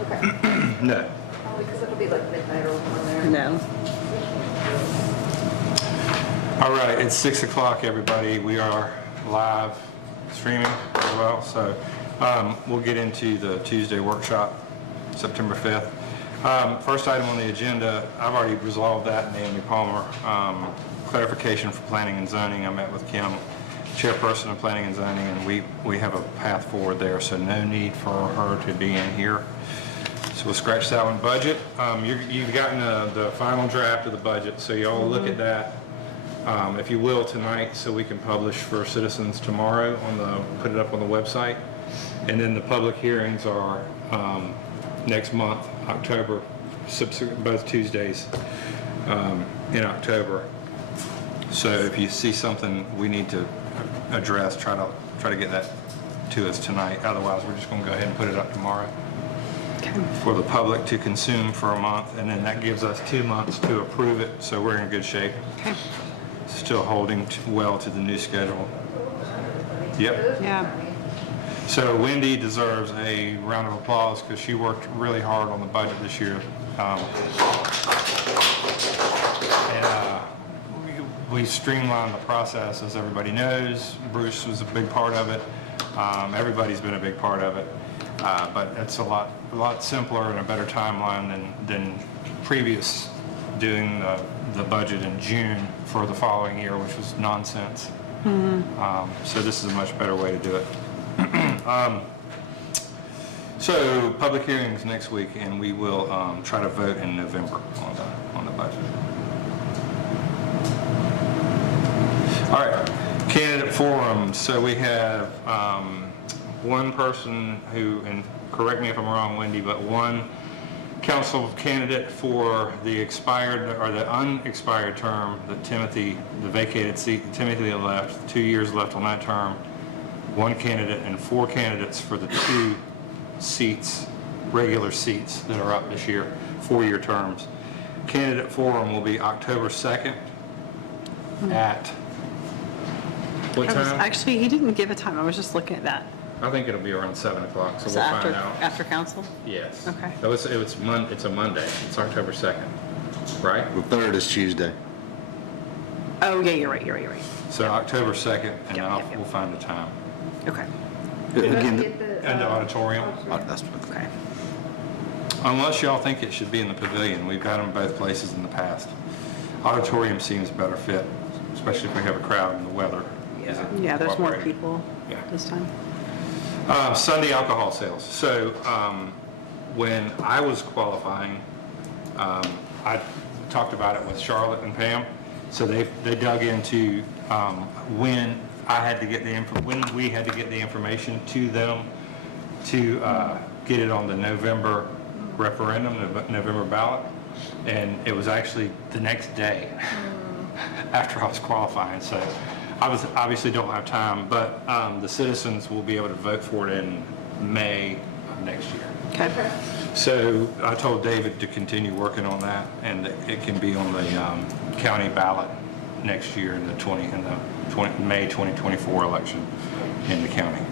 Okay. No. Because it'll be like midnight or one there. No. All right, it's 6 o'clock, everybody. We are live streaming as well, so we'll get into the Tuesday workshop, September 5th. First item on the agenda, I've already resolved that, Naomi Palmer. Clarification for planning and zoning. I met with Kim, chairperson of planning and zoning, and we have a path forward there, so no need for her to be in here. So we'll scratch that one. Budget, you've gotten the final draft of the budget, so y'all look at that, if you will, tonight, so we can publish for citizens tomorrow put it up on the website. And then the public hearings are next month, October, both Tuesdays in October. So if you see something we need to address, try to get that to us tonight. Otherwise, we're just going to go ahead and put it up tomorrow for the public to consume for a month, and then that gives us 2 months to approve it, so we're in good shape. Okay. Still holding well to the new schedule. Yep. Yeah. So Wendy deserves a round of applause because she worked really hard on the budget this year. We streamlined the process, as everybody knows. Bruce was a big part of it. Everybody's been a big part of it. But it's a lot simpler and a better timeline than previous doing the budget in June for the following year, which was nonsense. So this is a much better way to do it. So public hearings next week, and we will try to vote in November on the budget. All right, candidate forum. So we have one person who, and correct me if I'm wrong, Wendy, but one council candidate for the expired or the unexpired term that Timothy, the vacated seat, Timothy left, 2 years left on that term. One candidate and 4 candidates for the 2 seats, regular seats that are up this year, 4-year terms. Candidate forum will be October 2nd at what time? Actually, he didn't give a time. I was just looking at that. I think it'll be around 7 o'clock, so So we'll after, find out. after council? Yes. Okay. It's a Monday. It's October 2nd, right? The 3rd is Tuesday. Oh, yeah, you're right. So October 2nd, and Yep. we'll find the time. Okay. Again, In the auditorium. that's Okay. Unless y'all think it should be in the pavilion. We've got them both places in the past. Auditorium seems better fit, especially if we have a crowd and the weather. isn't Yeah, there's more cooperating. people Yeah. this time. Sunday alcohol sales. So when I was qualifying, I talked about it with Charlotte and Pam. So they dug into when we had to get the information to them to get it on the November referendum, the November ballot. And it was actually the next day after I was qualifying. So I obviously don't have time, but the citizens will be able to vote for it in May of next year. Okay. So I told David to continue working on that, and it can be on the county ballot next year in the May 2024 election in the county.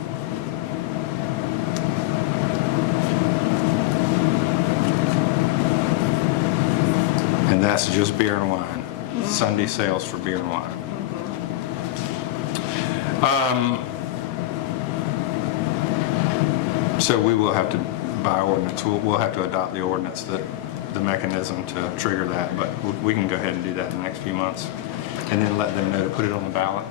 And that's just beer and wine. Sunday sales for beer and wine. So we will have to, by ordinance, we'll have to adopt the ordinance, the mechanism to trigger that, but we can go ahead and do that in the next few months, and then let them know to put it on the ballot.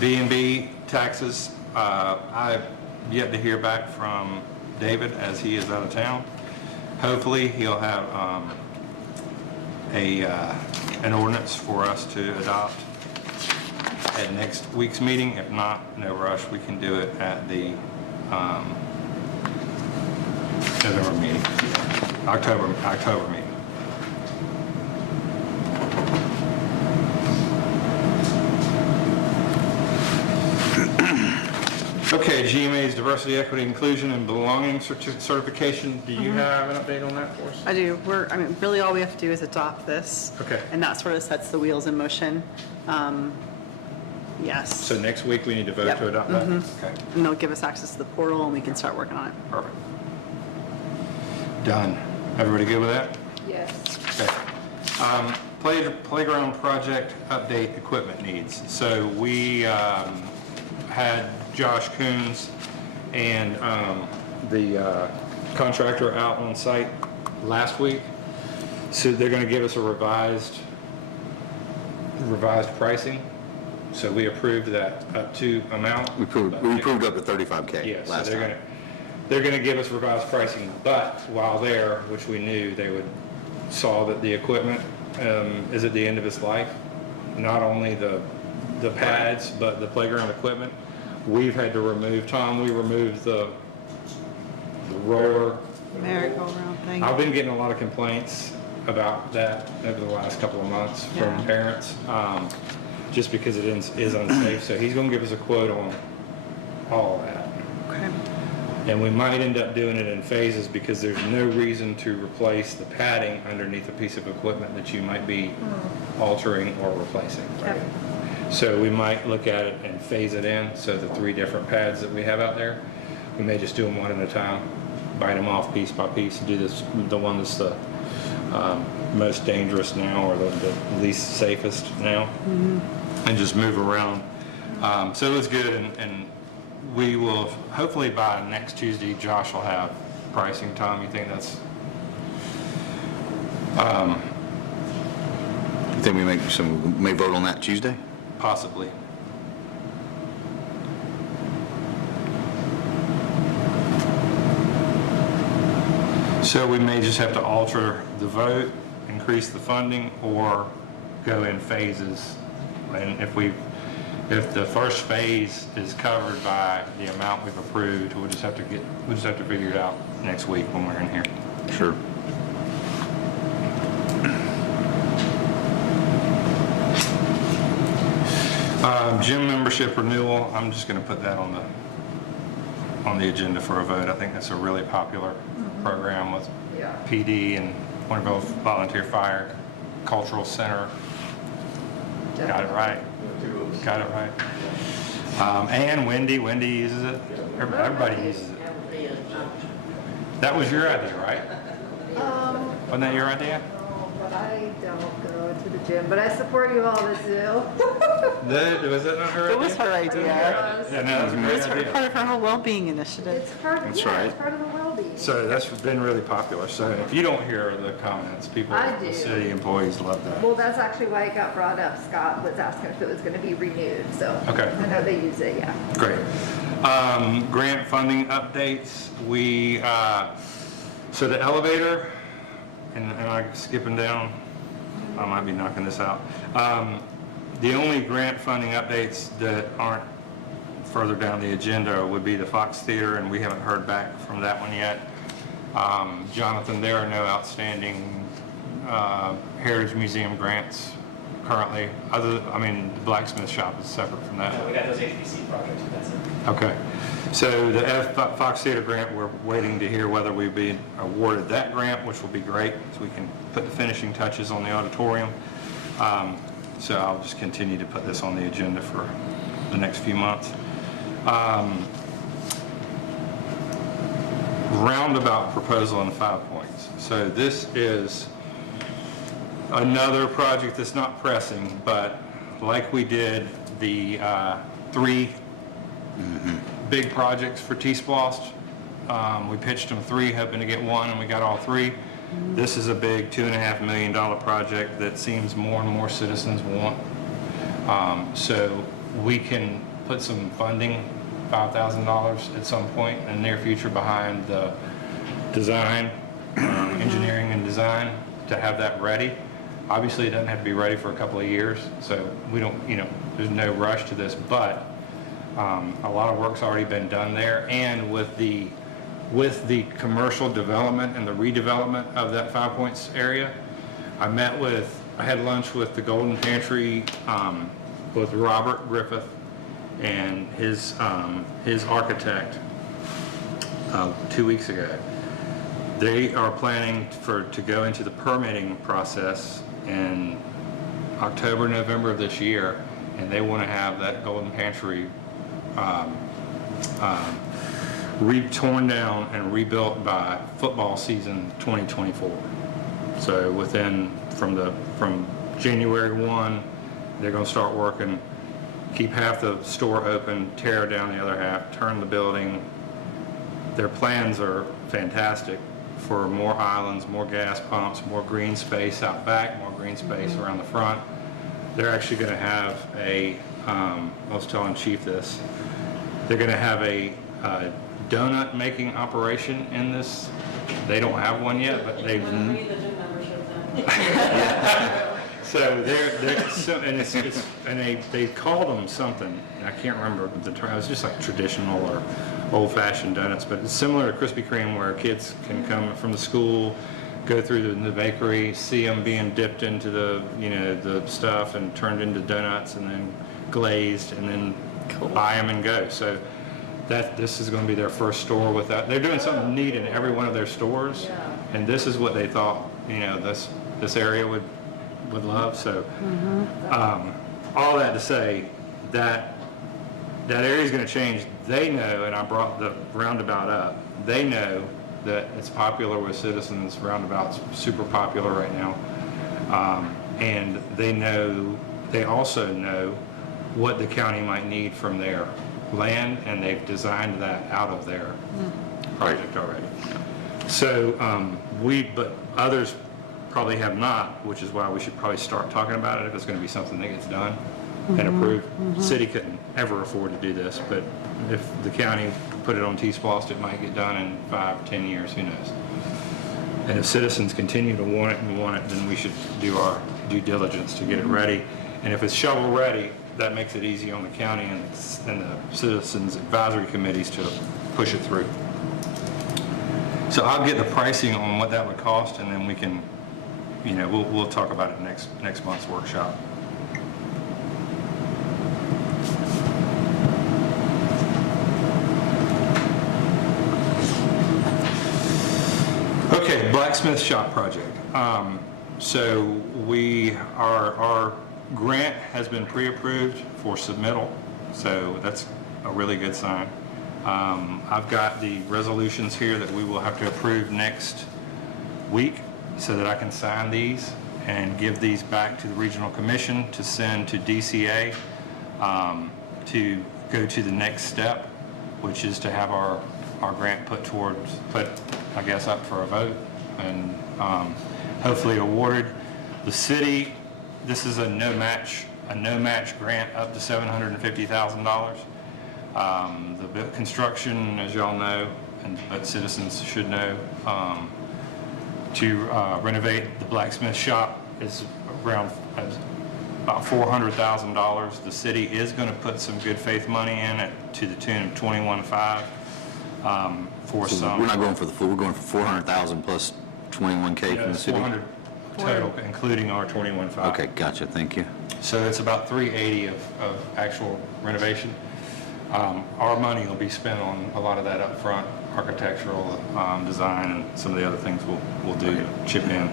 B&B taxes, I've yet to hear back from David as he is out of town. Hopefully he'll have an ordinance for us to adopt at next week's meeting. If not, no rush, we can do it at the November meeting, October meeting. Okay, GMA's Diversity, Equity, Inclusion, and Belonging certification. Do you have an update on that for us? I do. Really all we have to do is adopt this. Okay. And that sort of sets the wheels in motion. Yes. So next week, we need to vote Yep. to adopt that? Mhm. Okay, And they'll give us access to the portal and we can start working on it. perfect. Done. Everybody good with that? Yes. Okay. Playground project update equipment needs. So we had Josh Coons and the contractor out on site last week. So they're going to give us a revised pricing. So we approved that up to amount. We approved up to 35K Yes, so last time. they're gonna give us revised pricing, but while there, which we knew, saw that the equipment is at the end of its life. Not only the pads, but the playground equipment. We've had to remove, Tom, we removed the roller. Merry-go-round thing. I've been getting a lot of complaints about that over the last couple of months from Yeah. parents, just because it is unsafe. So he's gonna give us a quote on all of that. Okay. And we might end up doing it in phases because there's no reason to replace the padding underneath a piece of equipment that you might be altering or replacing. Yep. So we might look at it and phase it in. So the 3 different pads that we have out there, we may just do them one at a time, bite them off piece by piece, and do the one that's the most dangerous now, or the least safest now, and just move around. So it was good, and we will, hopefully by next Tuesday, Josh will have pricing. Tom, you think that's, You think we may vote on that Tuesday? possibly? So we may just have to alter the vote, increase the funding, or go in phases. And if the first phase is covered by the amount we've approved, we'll just have to figure it out next week when we're in here. Sure. Gym membership renewal, I'm just going to put that on the agenda for a vote. I think that's a really popular program with Yeah. PD and Winterville Volunteer Fire Cultural Center. Got it right. Got it right. And Wendy uses it. Everybody uses it. That was your idea, right? Wasn't that your idea? No, but I don't go to the gym, but I support you all to do. Was that not her idea? It was her idea. Yeah, no, that was a It great was idea. part of her whole well-being initiative. It's part, That's yeah, right. it's part of the well-being. So that's been really popular. So if you don't hear the comments, people, I the do. city employees love that. Well, that's actually why it got brought up. Scott was asking if it was gonna be renewed, so. Okay. I know they use it, yeah. Great. Grant funding updates. So the elevator, and I'm skipping down, I might be knocking this out. The only grant funding updates that aren't further down the agenda would be the Fox Theater, and we haven't heard back from that one yet. Jonathan, there are no outstanding Heritage Museum grants currently. The blacksmith shop is separate from that. No, we got those HBC projects, but that's it. Okay. So the Fox Theater grant, we're waiting to hear whether we've been awarded that grant, which will be great, so we can put the finishing touches on the auditorium. So I'll just continue to put this on the agenda for the next few months. Roundabout proposal in 5 points. So this is another project that's not pressing, but like we did the 3 big projects for T-Splost. We pitched them 3, hoping to get 1, and we got all 3. This is a big $2.5 million project that seems more and more citizens want. So we can put some funding, $5,000 at some point in the near future, behind the design, engineering and design, to have that ready. Obviously, it doesn't have to be ready for a couple of years, so we don't, there's no rush to this, but a lot of work's already been done there, and with the commercial development and the redevelopment of that 5 Points area, I had lunch with the Golden Pantry, with Robert Griffith and his architect 2 weeks ago. They are planning to go into the permitting process in October, November of this year, and they want to have that Golden Pantry torn down and rebuilt by football season 2024. So from January 1, they're going to start working, keep half the store open, tear down the other half, turn the building. Their plans are fantastic for more islands, more gas pumps, more green space out back, more green space around the front. They're actually going to have I was telling Chief this, they're going to have a donut making operation in this. They don't have one yet, but they've... When we need the gym membership then. So they called them something, and I can't remember the term. It was just like traditional or old-fashioned donuts, but it's similar to Krispy Kreme, where kids can come from the school, go through the bakery, see them being dipped into the stuff and turned into donuts, and then glazed, and then buy them and go. So this is going to be their first store with that. They're doing something neat in every one of their stores, and this is what they thought this area would love. So all that to say that area is going to change. They know, and I brought the roundabout up, they know that it's popular with citizens. Roundabout's super popular right now. And they also know what the county might need from their land, and they've designed that out of their project already. So but others probably have not, which is why we should probably start talking about it if it's going to be something that gets done and approved. City couldn't ever afford to do this, but if the county put it on T-Splost, it might get done in 5 or 10 years, who knows? And if citizens continue to want it, then we should do our due diligence to get it ready. And if it's shovel ready, that makes it easy on the county and the citizens advisory committees to push it through. So I'll get the pricing on what that would cost, and then we can, we'll talk about it next month's workshop. Okay, blacksmith shop project. So our grant has been pre-approved for submittal, so that's a really good sign. I've got the resolutions here that we will have to approve next week so that I can sign these and give these back to the Regional Commission to send to DCA to go to the next step, which is to have our grant put I guess up for a vote and hopefully awarded. The city, this is a no match grant up to $750,000. The construction, as y'all know, but citizens should know, to renovate the blacksmith shop is around about $400,000. The city is going to put some good faith money in it to the tune of $21,500 for So some. we're not going for the full, we're going for 400,000 plus 21K from the It's city? 400 total, including our $21,500. Okay, gotcha, thank you. So it's about $380 of actual renovation. Our money will be spent on a lot of that up front, architectural design, and some of the other things we'll do to chip in.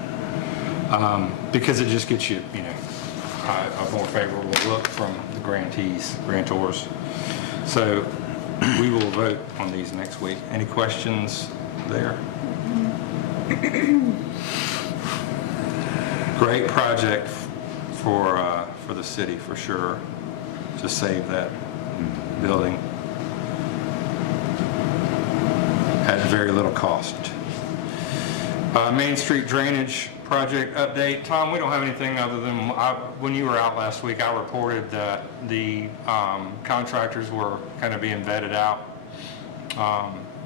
Because it just gets you, a more favorable look from the grantors. So we will vote on these next week. Any questions there? Great project for the city, for sure, to save that building at very little cost. Main Street drainage project update. Tom, we don't have anything other than, when you were out last week, I reported that the contractors were kind of being vetted out,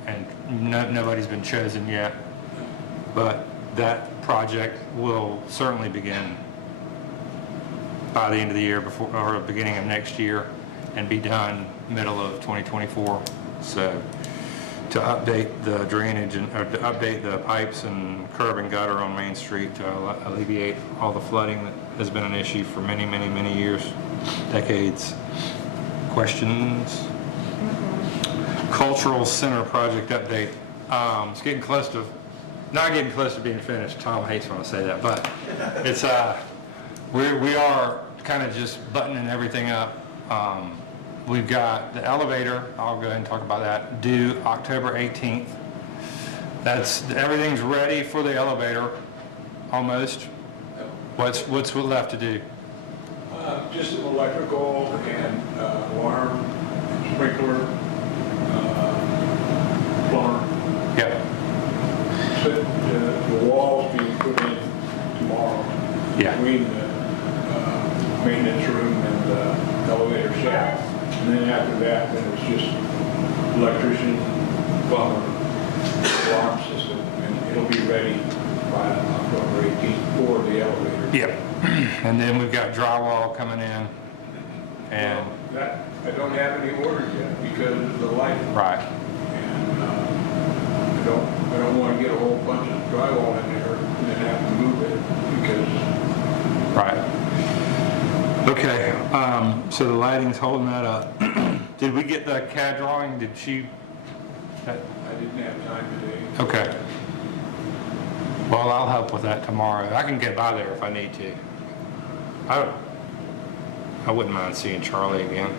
and nobody's been chosen yet, but that project will certainly begin by the end of the year or beginning of next year and be done middle of 2024. So to update the drainage or to update the pipes and curb and gutter on Main Street to alleviate all the flooding that has been an issue for many, many, many years, decades. Questions? Cultural Center project update. It's getting close to, not getting close to being finished. Tom hates when I say that, but it's we are kind of just buttoning everything up. We've got the elevator, I'll go ahead and talk about that, due October 18th. Everything's ready for the elevator, almost. What's left to do? Just electrical and alarm, sprinkler, plumber. Yeah, So the walls being put in tomorrow. Yeah. Between the maintenance room and the elevator shaft. And then after that, then it's just electrician, plumber, alarm system, and it'll be ready by October 18th for the elevator. yep. And then we've got drywall coming in, and, That, I don't have any orders yet because of the lighting. right, And I don't want to get a whole bunch of drywall in there and then have to move it because right. Okay, so the lighting's holding that up. Did we get the CAD drawing? Did she? I didn't have time today. Okay. Well, I'll help with that tomorrow. I can get by there if I need to. I wouldn't mind seeing Charlie again.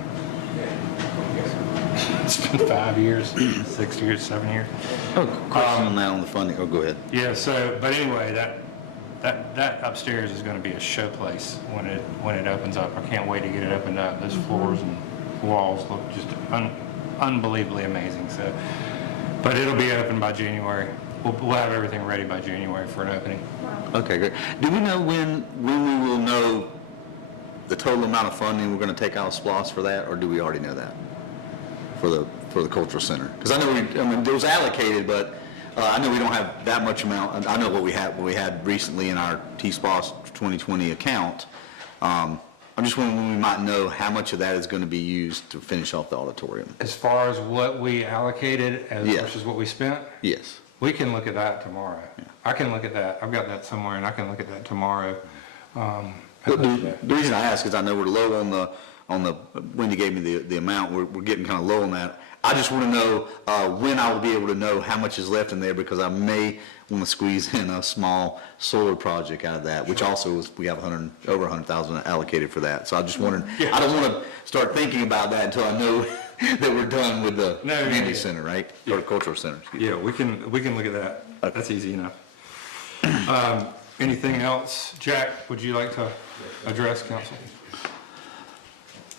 It's been 5 years, 6 years, 7 years. Oh, question on that on the funding, oh, go ahead. Yeah, so, but anyway, that upstairs is gonna be a showplace when it opens up. I can't wait to get it opened up. Those floors and walls look just unbelievably amazing, so. But it'll be open by January. We'll have everything ready by January for an opening. Okay, great. Do we know when we will know the total amount of funding we're going to take out of SPOS for that, or do we already know that? For the cultural center? Because I know it was allocated, but I know we don't have that much amount. I know what we had recently in our T-SPOS 2020 account. I'm just wondering when we might know how much of that is going to be used to finish off the auditorium. As far as what we allocated Yeah. versus what we spent, Yes. we can look at that tomorrow. I can look at that. I've got that somewhere, and I can look at that tomorrow. The reason I ask is I know we're low on the Wendy gave me the amount, we're getting kind of low on that. I just want to know when I will be able to know how much is left in there, because I may want to squeeze in a small solar project out of that, which also is, we have over 100,000 allocated for that. So I just wondered, I don't want to start thinking about that until I know that we're done with the No, community yeah. center, right? Or the cultural center, excuse me. Yeah, we can look at that. Okay. That's easy enough. Anything else? Jack, would you like to address council?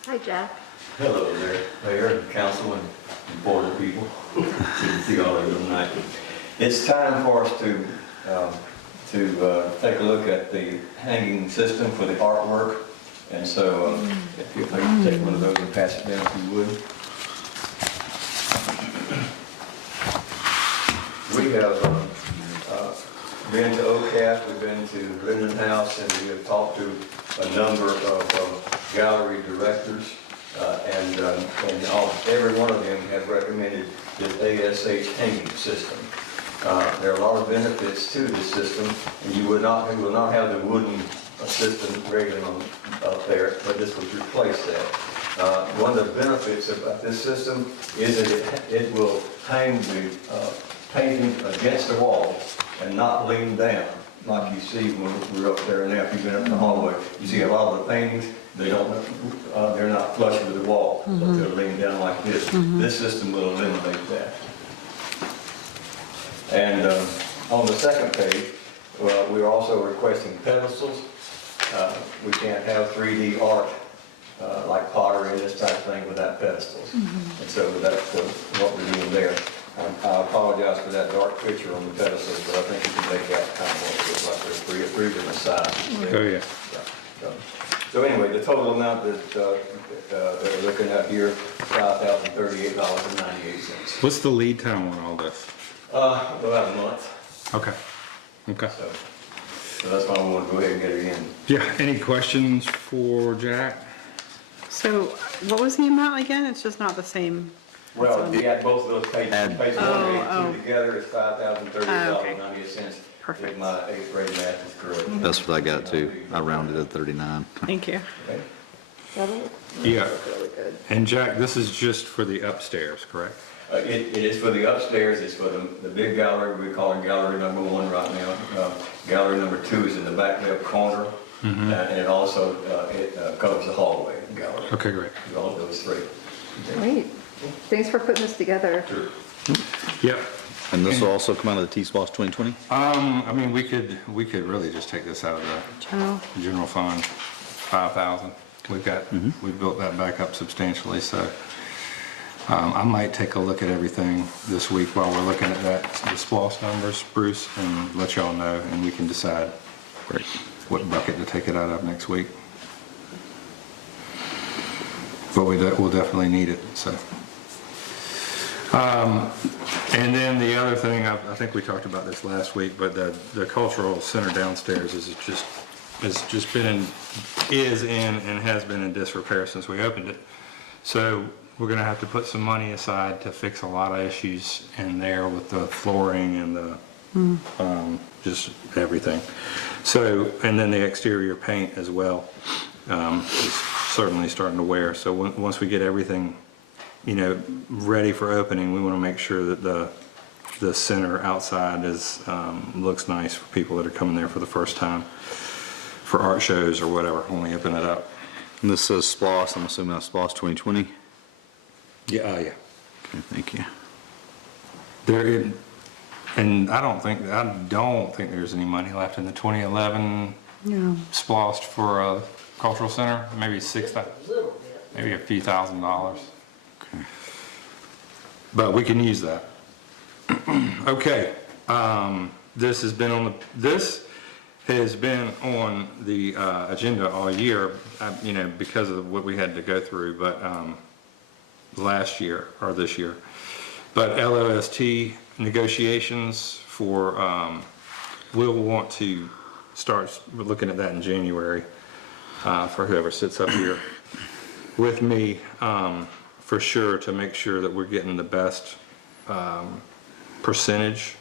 Hi, Jack. Hello there, Mayor, Council, and board of people. Good to see all of you tonight. It's time for us to take a look at the hanging system for the artwork. And so if you'd like to take one of those and pass it down if you would. We have been to OCAS, we've been to Linden House, and we have talked to a number of gallery directors, and every one of them have recommended this ASH hanging system. There are a lot of benefits to this system, and you will not have the wooden system railing up there, but this would replace that. One of the benefits about this system is that it will hang the painting against the wall and not lean down, like you see when we're up there now. If you've been up the hallway, you see a lot of the paintings, they're not flush with the wall, but they're leaning down like this. This system will eliminate that. And on the second page, we're also requesting pedestals. We can't have 3D art like pottery and this type of thing without pedestals. And so that's what we're doing there. I apologize for that dark picture on the pedestals, but I think you can make that kind of look like there's three different sizes. Oh, yeah. So anyway, the total amount that we're looking at here, $5,038.98. What's the lead time on all this? About a month. Okay. Okay. So that's why I want to go ahead and get it in. Yeah, any questions for Jack? So what was the amount again? It's just not the same. Well, we had both of those pages, page one Oh, and 2 together, it's $5,038.98. Perfect. If my 8th grade math is correct. That's what I got too. I rounded to 39. Thank you. Okay. Yeah. Really good. And Jack, this is just for the upstairs, correct? It is for the upstairs, it's for the big gallery, we call it gallery number 1 right now. Gallery number 2 is in the back left corner, and it also it covers the hallway gallery. Okay, great. All of those three. Great. Thanks for putting this together. Yep. And this will also come out of the T-Splosh 2020? I mean, we could really just take this out of the General. general fund, 5,000. We built that back up substantially, so I might take a look at everything this week while we're looking at the SPOS numbers, Bruce, and let y'all know, and we can decide Great. what bucket to take it out of next week. But we'll definitely need it, so. And then the other thing, I think we talked about this last week, but the cultural center downstairs is in and has been in disrepair since we opened it. So we're gonna have to put some money aside to fix a lot of issues in there with the flooring and the, just everything. So, and then the exterior paint as well, is certainly starting to wear. So once we get everything, ready for opening, we want to make sure that the center outside looks nice for people that are coming there for the first time for art shows or whatever when we open it up. And this says SPOS, I'm assuming that's SPOS 2020? Yeah, yeah. Okay, thank you. And I don't think there's any money left in the 2011 No. SPOS for a cultural center. Maybe maybe a few $1,000s. Okay. But we can use that. Okay, this has been on the agenda all year, because of what we had to go through, but last year or this year. But LOST negotiations we'll want to start looking at that in January for whoever sits up here with me. For sure, to make sure that we're getting the best percentage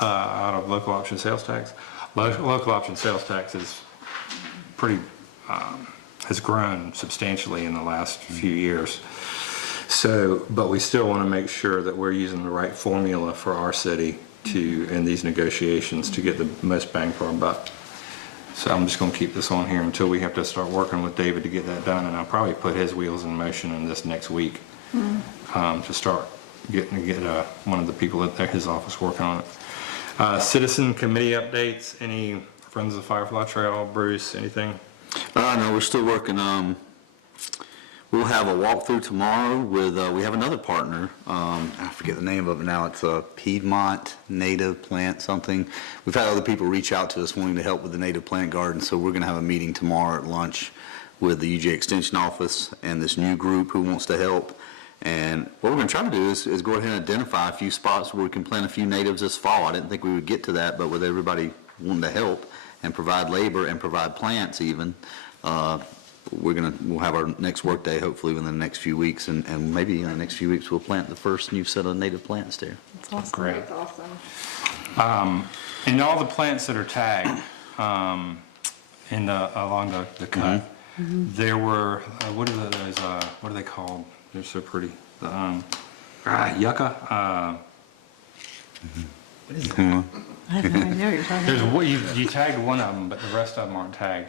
out of local option sales tax. Local option sales tax is has grown substantially in the last few years. So, but we still want to make sure that we're using the right formula for our city in these negotiations to get the most bang for our buck. So I'm just going to keep this on here until we have to start working with David to get that done, and I'll probably put his wheels in motion in this next week to start get one of the people at his office working on it. Citizen committee updates. Any Friends of the Firefly Trail, Bruce? Anything? No, we're still working. We'll have a walkthrough tomorrow with, we have another partner. I forget the name of it now. It's a Piedmont native plant something. We've had other people reach out to us wanting to help with the native plant garden, so we're going to have a meeting tomorrow at lunch with the UJ Extension Office and this new group who wants to help. And what we're going to try to do is go ahead and identify a few spots where we can plant a few natives this fall. I didn't think we would get to that, but with everybody wanting to help and provide labor and provide plants even, we'll have our next work day hopefully within the next few weeks, and maybe in the next few weeks we'll plant the first new set of native plants there. That's awesome. Great. That's awesome. And all the plants that are tagged along the cut, there were what are they called? They're so pretty. Yucca. What is it? I have no idea what you're talking about. You tagged one of them, but the rest of them aren't tagged.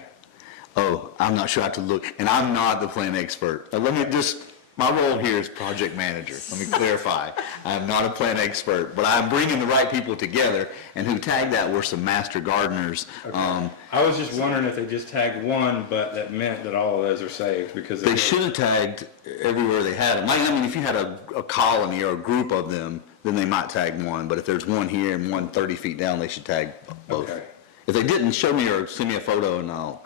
Oh, I'm not sure. I have to look, and I'm not the plant expert. Let me just, my role here is project manager. Let me clarify. I'm not a plant expert, but I'm bringing the right people together, and who tagged that were some master gardeners. Okay. I was just wondering if they just tagged one, but that meant that all of those are saved because They should have tagged everywhere they had them. I mean, if you had a colony or a group of them, then they might tag one, but if there's one here and one 30 feet down, they should tag both. Okay. If they didn't, show me or send me a photo and I'll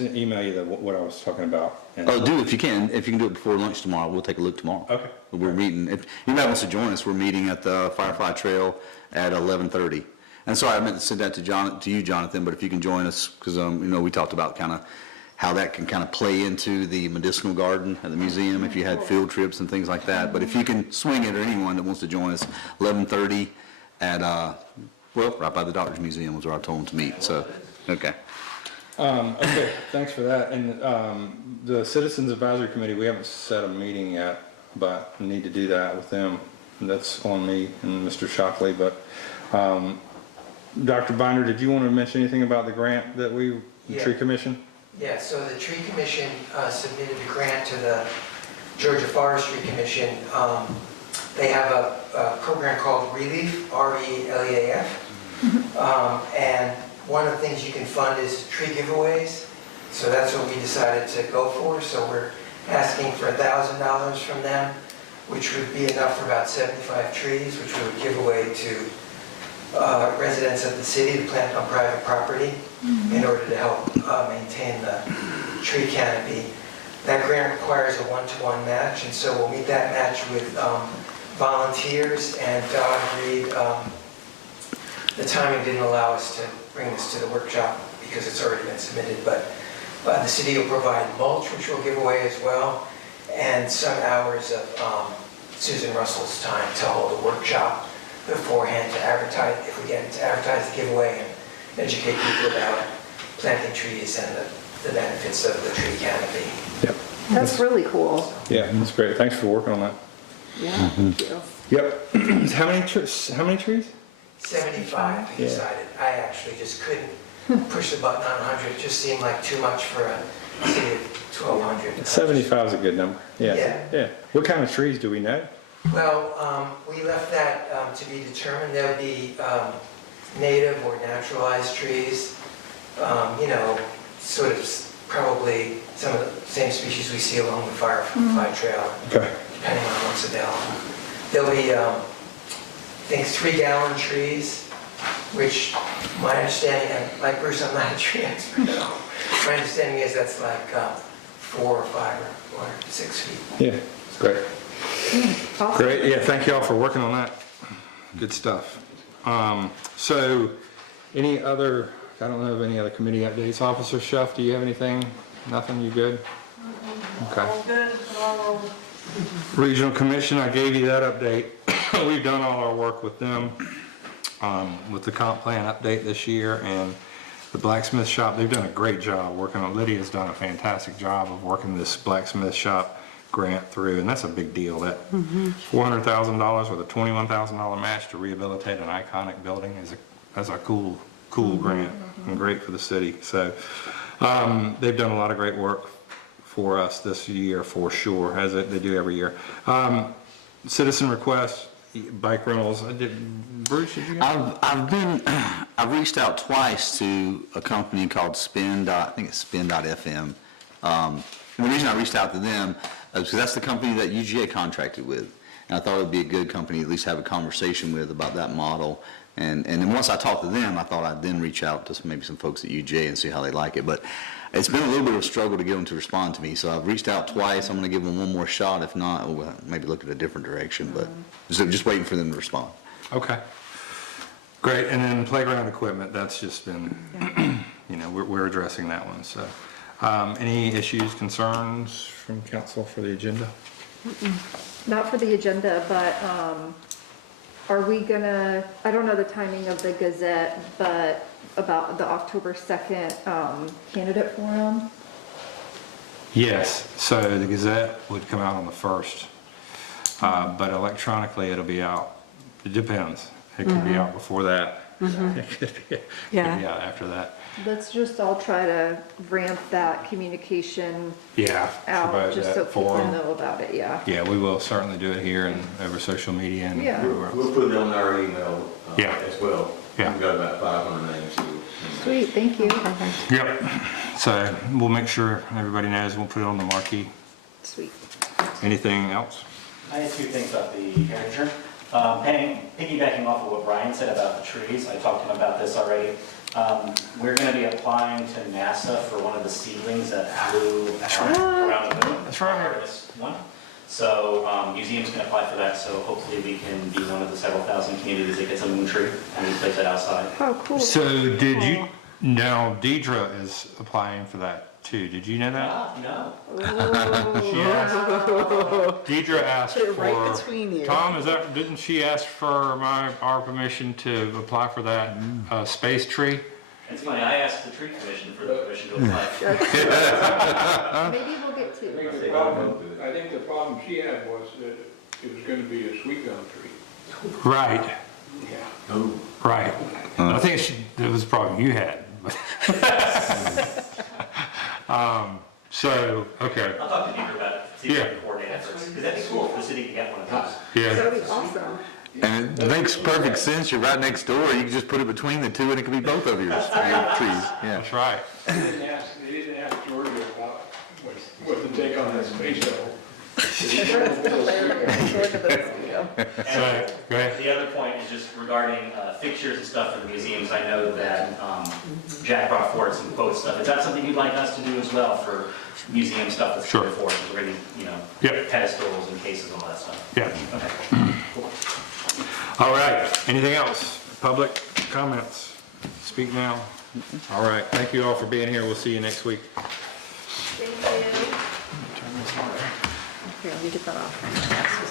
email you what I was talking about. And do if you can. If you can do it before lunch tomorrow, we'll take a look tomorrow. Okay. We're meeting. If anybody wants to join us, we're meeting at the Firefly Trail at 11:30. And sorry, I meant to send that to you, Jonathan. But if you can join us, because we talked about kind of how that can kind of play into the medicinal garden at the museum if you had field trips and things like that. But if you can swing it, or anyone that wants to join us, 11:30 at right by the Doctor's Museum was where I told them to meet. So, okay. Okay, thanks for that. And the Citizens Advisory Committee, we haven't set a meeting yet, but we need to do that with them. That's on me and Mr. Shockley. But Dr. Binder, did you want to mention anything about the grant that the Tree Commission? Yeah, so the Tree Commission submitted a grant to the Georgia Forestry Commission, they have a program called RELEAF, R-E-L-E-A-F. And one of the things you can fund is tree giveaways. So that's what we decided to go for. So we're asking for $1,000 from them, which would be enough for about 75 trees, which we would give away to residents of the city to plant on private property in order to help maintain the tree canopy. That grant requires a 1-to-1 match, and so we'll meet that match with volunteers, and Don agreed. The timing didn't allow us to bring this to the workshop because it's already been submitted, but the city will provide mulch, which we'll give away as well, and some hours of Susan Russell's time to hold a workshop beforehand to advertise, if we get to advertise the giveaway and educate people about planting trees and the benefits of the tree canopy. Yep. That's really cool. Yeah, that's great. Thanks for working on that. Yeah, thank you. Yep. How many trees? 75, we Yeah. decided. I actually just couldn't push the button on 100. It just seemed like too much for a city of 1,200. 75 is a good number. Yeah. Yeah. What kind of trees do we know? Well, we left that to be determined. There'll be native or naturalized trees, sort of probably some of the same species we see along the Firefly Trail, Okay. depending on what's available. There'll be, I think, 3-gallon trees, which my understanding, and like Bruce, I'm not a tree expert at all. My understanding is that's like 4 or 5 or 6 feet. Yeah, great. Awesome. Great, yeah, thank you all for working on that. Good stuff. So, any other, I don't know of any other committee updates. Officer Shuff, do you have anything? Nothing, you good? Okay. All good, all Regional Commission, I gave you that update. We've done all our work with them, with the comp plan update this year, and the blacksmith shop, they've done a great job working on, Lydia's done a fantastic job of working this blacksmith shop grant through, and that's a big deal. That $400,000 with a $21,000 match to rehabilitate an iconic building that's a cool grant and great for the city. So they've done a lot of great work for us this year for sure, as they do every year. Citizen requests, bike rentals. Bruce, did you get I've reached out twice to a company called I think it's Spin.fm. And the reason I reached out to them is because that's the company that UGA contracted with. And I thought it would be a good company to at least have a conversation with about that model. And then once I talked to them, I thought I'd then reach out to maybe some folks at UGA and see how they like it. But it's been a little bit of a struggle to get them to respond to me. So I've reached out twice. I'm going to give them one more shot. If not, we'll maybe look at a different direction. But so just waiting for them to respond. Okay. Great, and then playground equipment, that's just been, we're addressing that one, so. Any issues, concerns from council for the agenda? Not for the agenda, but are we gonna, I don't know the timing of the Gazette, but about the October 2nd candidate forum? Yes, so the Gazette would come out on the 1st, but electronically it'll be out. It depends. It could be out before that. It could be out after that. Let's just all try to ramp that communication Yeah. out, about just that so people forum. know about it, yeah. Yeah, we will certainly do it here and over social media and Yeah. everywhere else. We'll put it on our email Yeah. as well. Yeah. We've got about 500 names. Sweet, thank you. Yep, so we'll make sure everybody knows, we'll put it on the marquee. Sweet. Anything else? I had 2 things about the heritage. Piggybacking off of what Brian said about the trees, I talked to him about this already. We're going to be applying to NASA for one of the seedlings that flew around the moon. That's right. Artemis 1. So museum's going to apply for that, so hopefully we can be one of the several thousand communities that gets a moon tree and we place it outside. Oh, cool. So did you, now Deidre is applying for that too, did you know that? No. She asked, Deidre asked Put it right for, between you. Tom, didn't she ask for our permission to apply for that space tree? It's funny, I asked the tree commission for the permission to apply. Maybe we'll get two. I think the problem she had was that it was gonna be a sweet gum tree. Right, Yeah. right. I think that was the problem you had. So, okay. I'll talk to Deidre about it, see if we Yeah. can coordinate it. efforts, because that'd be cool if the city could get one of those. Yeah. That would be awesome. And it makes perfect sense, you're right next door, you can just put it between the two and it could be both of yours, your trees, yeah. That's right. They didn't ask Georgia about what to take on that space shuttle. And Go ahead. the other point is just regarding fixtures and stuff for the museums. I know that Jack brought forward some quote stuff. Is that something you'd like us to do as well for museum stuff that's Sure. going forward? Really, Yep. pedestals and cases and all that stuff. Yeah. Okay. Cool. All right, anything else? Public comments? Speak now. All right, thank you all for being here. We'll see you next week. Thank you. Here, let me get that off.